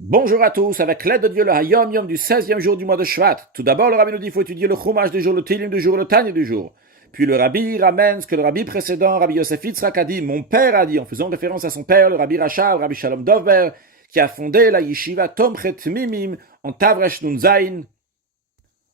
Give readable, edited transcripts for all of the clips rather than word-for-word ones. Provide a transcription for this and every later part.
Bonjour à tous, avec l'aide de Dieu, le Hayom Yom du 16e jour du mois de Shvat. Tout d'abord, le rabbi nous dit qu'il faut étudier le Chumash du jour, le Télim du jour, le Tanya du jour. Puis le rabbi ramène ce que le rabbi précédent, Rabbi Yosef Yitzhak a dit, mon père a dit, en faisant référence à son père, le rabbi Rachav, Rabbi Shalom Dovber, qui a fondé la yeshiva Tomchet Mimim en Tavresh Nun Zayin.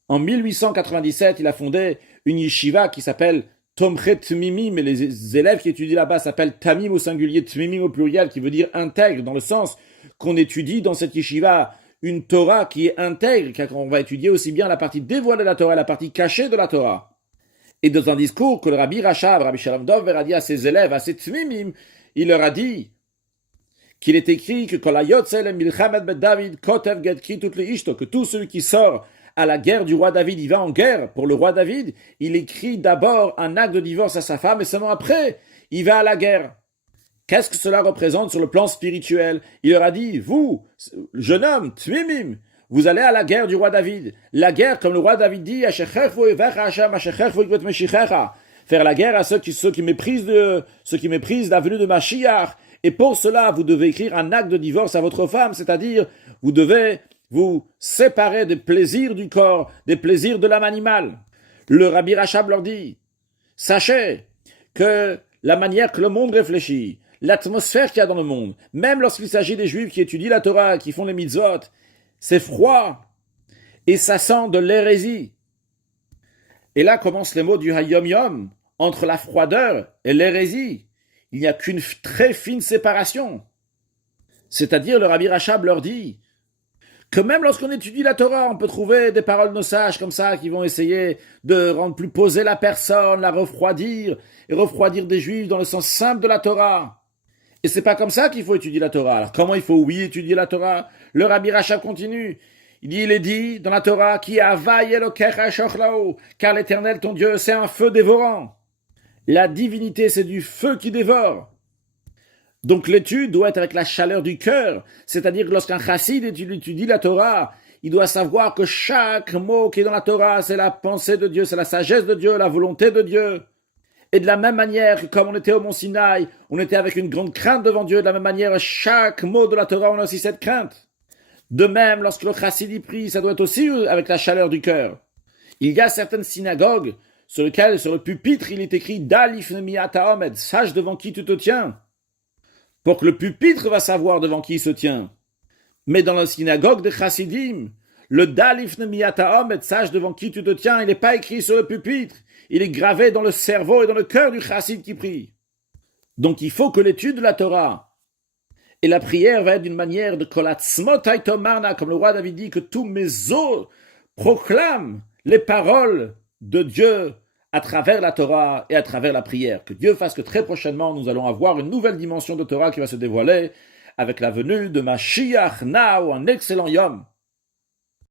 En 1897, il a fondé une yeshiva qui s'appelle Tomchet Mimim, et les élèves qui étudient là-bas s'appellent Tamim au singulier, Tmimim au pluriel, qui veut dire intègre, dans le sens qu'on étudie dans cette yeshiva une Torah qui est intègre, car on va étudier aussi bien la partie dévoilée de la Torah et la partie cachée de la Torah. Et dans un discours que le rabbi Rachav, Rabbi Shalom Dovber a dit à ses élèves, à ses Tmimim, il leur a dit qu'il est écrit que que tout celui qui sort à la guerre du roi David, il va en guerre pour le roi David, il écrit d'abord un acte de divorce à sa femme et seulement après, il va à la guerre. Qu'est-ce que cela représente sur le plan spirituel? Il leur a dit, vous, jeune homme, Tmimim, vous allez à la guerre du roi David. La guerre, comme le roi David dit, faire la guerre à ceux qui méprisent la venue de Mashiach. Et pour cela, vous devez écrire un acte de divorce à votre femme, c'est-à-dire, vous devez vous séparer des plaisirs du corps, des plaisirs de l'âme animale. Le rabbi Rachab leur dit, sachez que la manière que le monde réfléchit, l'atmosphère qu'il y a dans le monde, même lorsqu'il s'agit des Juifs qui étudient la Torah, qui font les mitzvot, c'est froid et ça sent de l'hérésie. Et là commencent les mots du Hayom Yom. Entre la froideur et l'hérésie, il n'y a qu'une très fine séparation. C'est-à-dire, le Rabbi Rachab leur dit que même lorsqu'on étudie la Torah, on peut trouver des paroles de nos sages comme ça qui vont essayer de rendre plus posée la personne, la refroidir, et refroidir des Juifs dans le sens simple de la Torah. Et c'est pas comme ça qu'il faut étudier la Torah. Alors comment il faut, étudier la Torah? Le Rabbi Rachab continue. Il est dit dans la Torah, qui availle Elokecha shochlao, car l'Éternel, ton Dieu, c'est un feu dévorant. La divinité, c'est du feu qui dévore. Donc l'étude doit être avec la chaleur du cœur, c'est-à-dire que lorsqu'un chassid étudie la Torah, il doit savoir que chaque mot qui est dans la Torah, c'est la pensée de Dieu, c'est la sagesse de Dieu, la volonté de Dieu. Et de la même manière que comme on était au mont Sinaï, on était avec une grande crainte devant Dieu, de la même manière, chaque mot de la Torah, on a aussi cette crainte. De même, lorsque le chassid y prie, ça doit être aussi avec la chaleur du cœur. Il y a certaines synagogues sur lesquelles, sur le pupitre, il est écrit « Dalif nemiata omed » « Sache devant qui tu te tiens » pour que le pupitre va savoir devant qui il se tient. Mais dans la synagogue des chassidim, le Dalif nemiata omed » « Sache devant qui tu te tiens » il n'est pas écrit sur le pupitre. Il est gravé dans le cerveau et dans le cœur du chassid qui prie. Donc il faut que l'étude de la Torah et la prière va être d'une manière de kolatzmotai tomarna, comme le roi David dit, que tous mes os proclament les paroles de Dieu à travers la Torah et à travers la prière. Que Dieu fasse que très prochainement nous allons avoir une nouvelle dimension de Torah qui va se dévoiler avec la venue de Mashiach Now, un excellent Yom.